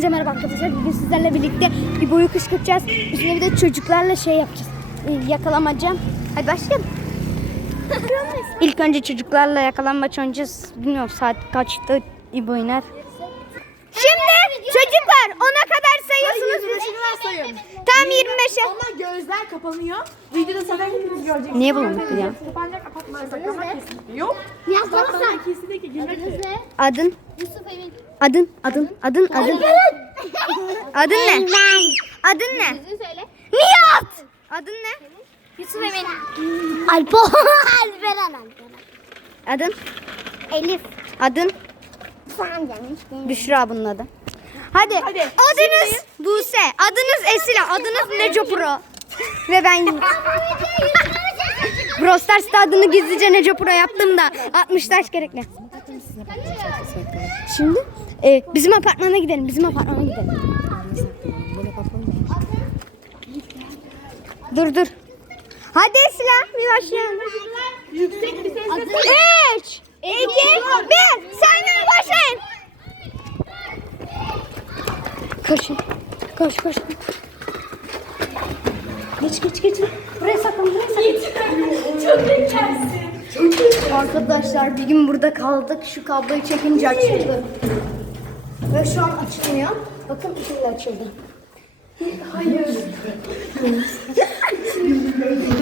Herkese merhaba arkadaşlar. Bugün sizlerle birlikte bir boyu kışkırtacağız. Üstüne bir de çocuklarla şey yapacağız. Ee, Yakalamaca. Hadi başlayalım. İlk önce çocuklarla yakalanmaç oynayacağız. Bilmiyorum saat kaçta İbo iner. Şimdi çocuklar ona kadar sayıyorsunuz. sayın. Tam 25'e. Ama gözler kapanıyor. Videoda sana hepiniz göreceksiniz. Niye bulanık ya? Kapanacak kapatmayacak ama kesinlikle yok. Zaten sen. kesinlikle girmek? Adın, Yusuf Emin. Adın, adın, adın, adın. Adın ne? Adın ne? Söyle. Nihat. Adın ne? Yusuf Emin. Alpo. Alperen Alperen. Adın? Elif. Adın? Büşra bunun adı. Hadi. Hadi. Adınız Buse. Adınız Esila. Adınız Neco Pro. Ve ben Brawl Stars'ta adını gizlice Neco Pro yaptım da 60 taş gerekli. Şimdi e, bizim apartmana gidelim. Bizim apartmana gidelim. Dur dur. Hadi Esila bir başlayalım. Yüksek bir sesle 3 2 1 Saymaya başlayın. Koşun. Koş koş. Geç geç geç. Buraya saklan buraya saklan. Çok geçersin. Arkadaşlar bir gün burada kaldık. Şu kabloyu çekince açıldı. Ve şu an açılmıyor. Bakın şimdi açıldı. Hayır.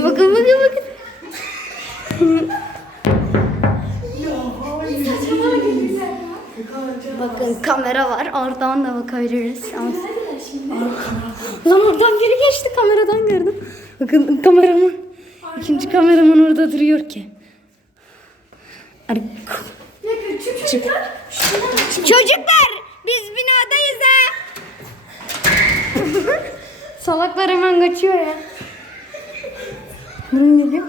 bakın bakın bakın. Bakın kamera var. Oradan da bakabiliriz. Ama... Lan oradan biri geçti. Kameradan gördüm. Bakın kameraman. İkinci kameraman orada duruyor ki. Ar- Çocuklar biz binadayız ha. Salaklar hemen kaçıyor ya. Burun geliyor.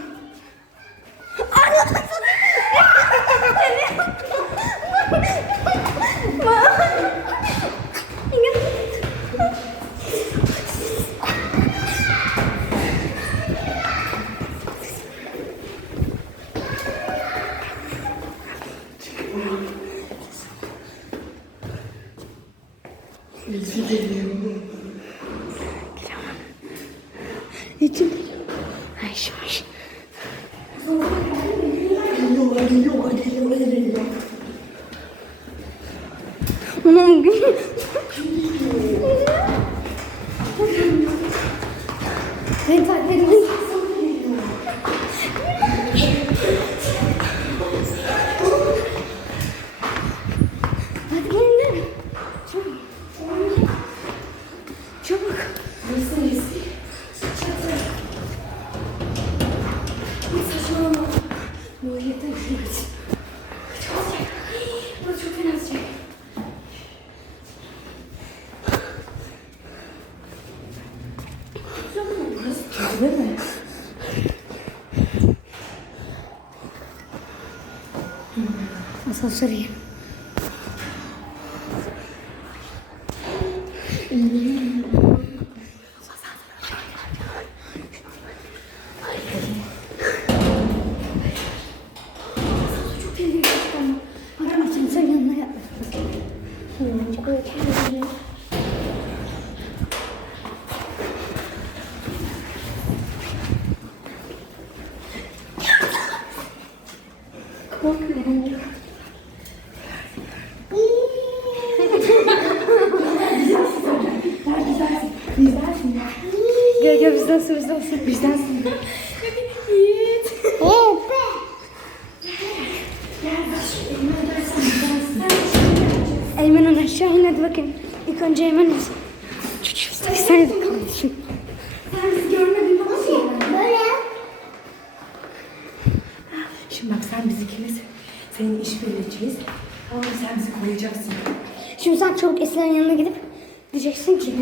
Nasıl geliyor? Giremem. İçim geliyor. Ay şaş. Geliyor, geliyor, geliyor, geliyor. Anam geliyor. Ben takip edeyim. hazır yani. Gel bizden sür bizden sür. Bizden sür. Eymen'in aşağı in hadi bakayım. İlk önce Eymen olsun. Sen sen de kardeşim. Sen bizi görmedin nasıl Böyle. Şimdi bak sen biz ikimiz senin iş birleşeceğiz. Ama sen bizi koruyacaksın. Şimdi sen çabuk Esra'nın yanına gidip diyeceksin ki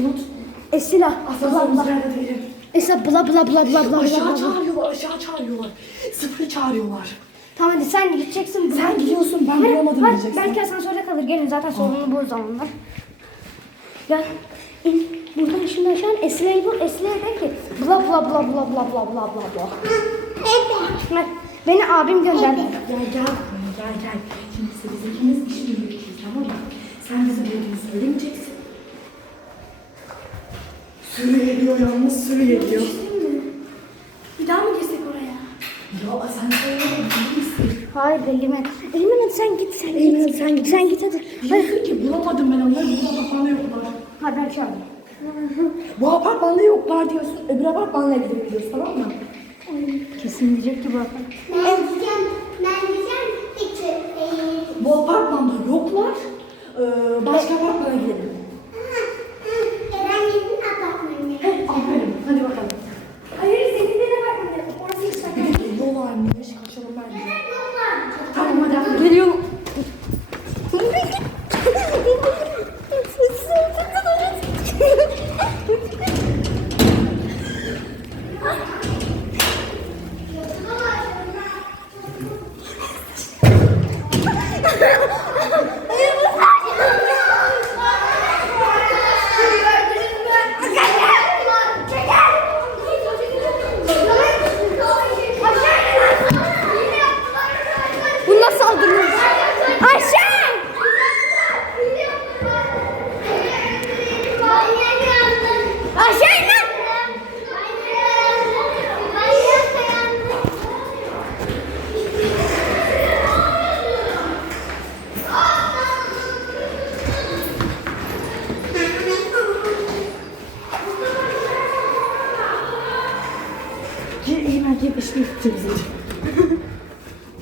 Esra Asansörümüz nerede değilim. Esra bla bla bla bla bla bla Aşağı bla. çağırıyorlar, aşağı çağırıyorlar. Sıfırı çağırıyorlar. Tamam hadi sen gideceksin. Sen gidiyorsun, ben bulamadım hayır, diyeceksin. Belki asansörde kalır. Gelin zaten sorunu bu zamanlar. Gel. İn. Buradan şimdi aşağı in. Esra'yı bul. Esra'ya de ki bla bla bla bla bla bla bla bla bla. Bak, Beni abim gönderdi. Gel gel gel gel. Şimdi ise biz ikimiz iş birleşeceğiz tamam mı? Sen bizi bulduğunu söylemeyeceksin. Sürü geliyor yalnız sürü geliyor. Bir daha mı girsek oraya? Ya sen söyle? Hayır. Egemen hadi sen git sen Eymen, git. sen git. Sen git hadi. Hayır ki bulamadım ben onları. Bu apartmanda yoklar. Hadi ben çağırayım. Bu apartmanda yoklar diyorsun. Öbür apartmana gidebiliyoruz tamam mı? Kesin diyecek ki bu adam. Ben diyeceğim. Hiç. Ee, Bu apartmanda yoklar. Ee, başka apartmana gidelim. Eren'in apartmanı. Aferin. Hadi bakalım. Hayır senin de ne var burada? Orası hiç sakın. Yol varmış. Kaçalım bence. Yoklar. Tamam hadi hadi. Geliyorum. Bununla saldırıyoruz. Aşağı! Aşağı in lan! Gel Tutacağız bizi.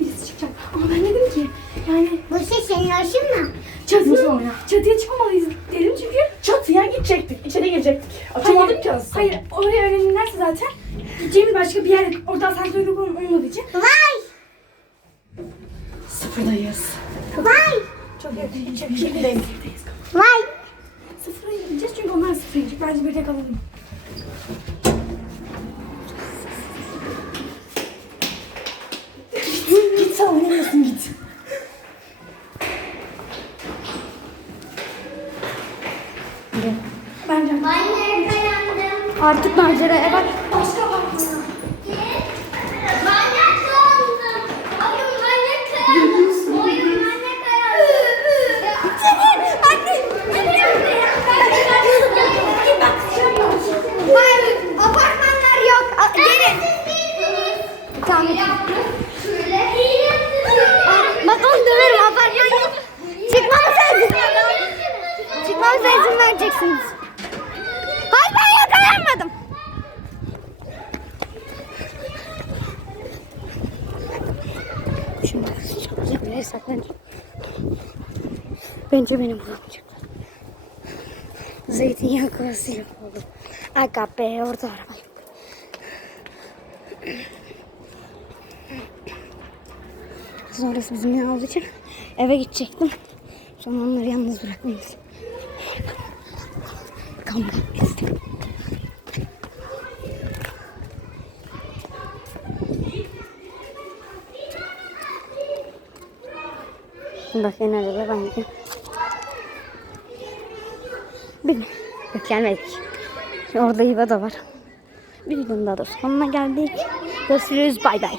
Birisi çıkacak. Ama ben dedim ki yani Bu şey senin hoşun mu? Nasıl o ya? çatıya çıkmamalıyız dedim çünkü Çatıya gidecektik. içeri girecektik. Açamadık ki aslında. Hayır oraya öğrenirlerse zaten gideceğimiz başka bir yer. Orada asansör yok olmadığı için Vay. Sıfırdayız. Vay. çok yakın. Çok Şimdideyim. Vay. Sıfıra gideceğiz çünkü onlar sıfıra gidecek. Bence bir de kalalım. Git sen oynamıyorsun git. Bence Ben nerede yandım? Artık maceraya bak. Başka var mı? Ben de kaldım. Oyun ben de kaldım. Oyun ben de kaldım. Çekil! Anne! Hayır, apartmanlar yok. A- Gelin. Tamam. Aa, Bak onu döverim apartman yok. Çıkmamıza izin Çıkmamıza izin vereceksiniz. Hayır ben yakalanmadım. Şimdi güzel bir yere saklanacağım. Bence beni bulamayacaklar. Zeytinyağı kovasıyla buldum. Aga be orada araba yok. Sonrası bizim yer olduğu için eve gidecektim. Sonra onları yalnız bırakmayız. Kalmak istedim. Bak yine araba ben gideyim. Bilmiyorum. Yok gelmedik. Orada İva da var. Bir videonun daha da sonuna geldik. Görüşürüz. Bay bay.